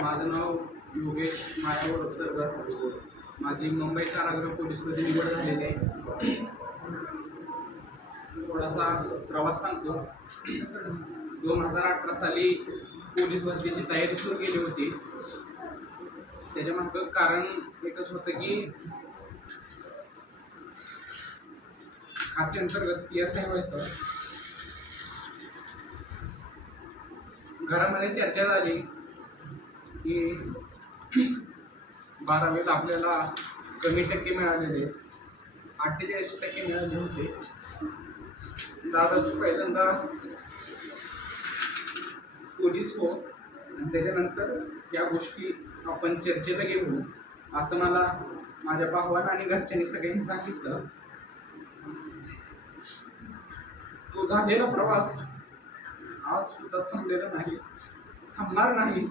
माझं नाव योगेश मायावर सरगर. माझी मुंबई कारागृह पोलीसमध्ये निवड झालेली आहे. थोडासा प्रवास सांगतो. 2018 साली पोलीस भरतीची तयारी सुरू केली होती. त्याच्यामागं कारण एकच होतं की खात्यांतर्गत PSI व्हायचं. घरामध्ये चर्चा झाली की 12वीला आपल्याला कमी टक्के मिळालेले, 48% मिळाले होते. दादा पहिल्यांदा पोलीस हो आणि त्याच्यानंतर या गोष्टी आपण चर्चेला घेऊ असं मला माझ्या भावानं आणि घरच्यांनी सगळ्यांनी सांगितलं. तो झालेला प्रवास आज सुद्धा थांबलेला नाही, थांबणार नाही.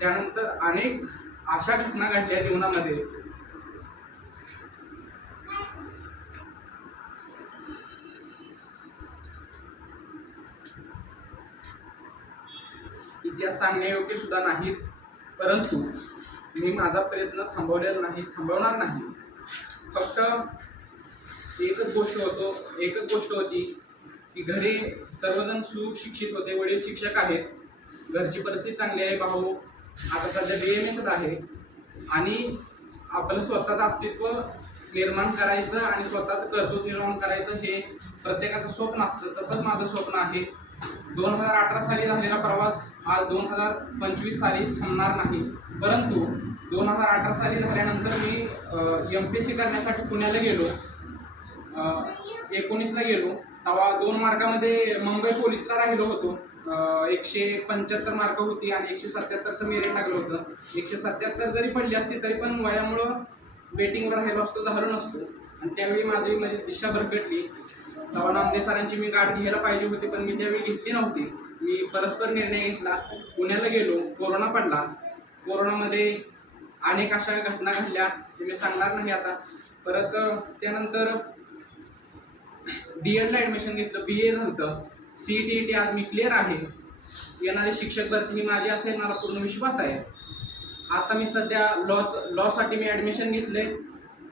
त्यानंतर अनेक अशा घटना घडल्या जीवनामध्ये की त्या सांगण्यायोग्य सुद्धा नाहीत. परंतु मी माझा प्रयत्न थांबवलेला नाही, थांबवणार नाही. फक्त एकच गोष्ट होती की घरी सर्वजण सुशिक्षित होते, वडील शिक्षक आहेत, घरची परिस्थिती चांगली आहे. भाऊ आता सध्या BMS आहे आणि आपलं स्वतःचं अस्तित्व निर्माण करायचं आणि स्वतःचं कर्तृत्व निर्माण करायचं हे प्रत्येकाचं स्वप्न असतं. तसंच माझं स्वप्न आहे. 2018 साली झालेला प्रवास आज 2025 साली थांबणार नाही. परंतु 2018 साली झाल्यानंतर मी MPSC करण्यासाठी पुण्याला गेलो. 19ला गेलो. तेव्हा 2 मार्कामध्ये मुंबई पोलीसला राहिलो होतो. 175 मार्क होती आणि 177चं मेरिट लागलं होतं. 177 जरी पडली असती तरी पण वयामुळं बेटिंगला राहिलो असतो, झालो नसतो. आणि त्यावेळी माझी दिशा भरकटली. तेव्हा नामदेव सरांची मी गाठ घ्यायला पाहिजे होती, पण मी त्यावेळी घेतली नव्हती. मी परस्पर निर्णय घेतला. पुण्याला गेलो. कोरोना पडला. कोरोनामध्ये अनेक अशा घटना घडल्या ते मी सांगणार नाही आता. परत त्यानंतर DEDला ॲडमिशन घेतलं. BA झालं. CET आज मी क्लिअर आहे. येणारी शिक्षक भरती ही माझी असेल, मला पूर्ण विश्वास आहे. आता मी सध्या लॉसाठी मी ॲडमिशन घेतले.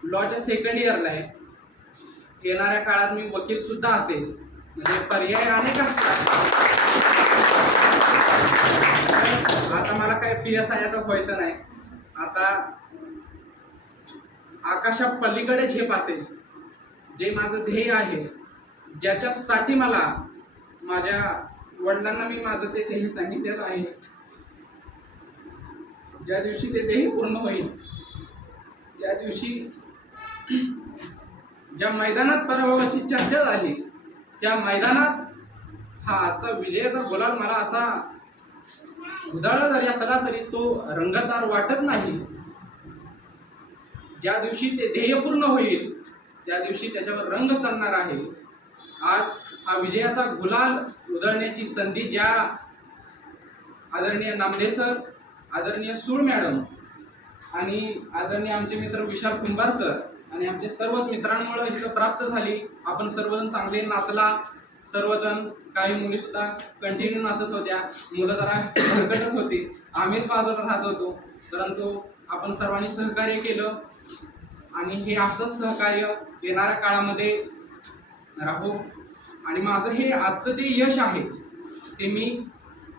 लॉच्या 2nd इयरला आहे. येणाऱ्या काळात मी वकीलसुद्धा असेल. म्हणजे पर्याय अनेक असतात. आता मला काय PSI आता व्हायचं नाही. आता आकाशा पलीकडे झेप असेल, जे माझं ध्येय आहे, ज्याच्यासाठी मला माझ्या वडिलांना मी माझं ते ध्येय सांगितलेलं आहे. ज्या दिवशी ते ध्येय पूर्ण होईल, ज्या दिवशी ज्या मैदानात पराभवाची चर्चा झाली, त्या मैदानात हा आजचा विजयाचा गुलाल मला असा उधाळला जरी असला तरी तो रंगतदार वाटत नाही. ज्या दिवशी ते ध्येय पूर्ण होईल त्या दिवशी त्याच्यावर रंग चालणार आहे. आज हा विजयाचा गुलाल उधळण्याची संधी ज्या आदरणीय नामदेव सर, आदरणीय सूळ मॅडम आणि आदरणीय आमचे मित्र विशाल कुंभार सर आणि आमचे सर्वच मित्रांमुळे इथं प्राप्त झाली. आपण सर्वजण चांगले नाचला. सर्वजण, काही मुलीसुद्धा कंटिन्यू नाचत होत्या. मुलं जरा हरकतच होती. आम्हीच बाजूला राहत होतो. परंतु आपण सर्वांनी सहकार्य केलं आणि हे असंच सहकार्य येणाऱ्या काळामध्ये राहू. आणि माझं हे आजचं जे यश आहे ते मी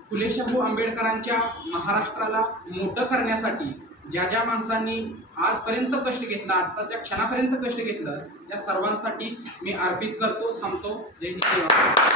फुले शाहू आंबेडकरांच्या महाराष्ट्राला मोठं करण्यासाठी ज्या माणसांनी आजपर्यंत कष्ट घेतलं, आत्ताच्या क्षणापर्यंत कष्ट घेतलं, त्या सर्वांसाठी मी अर्पित करतो. थांबतो. जय हिंद.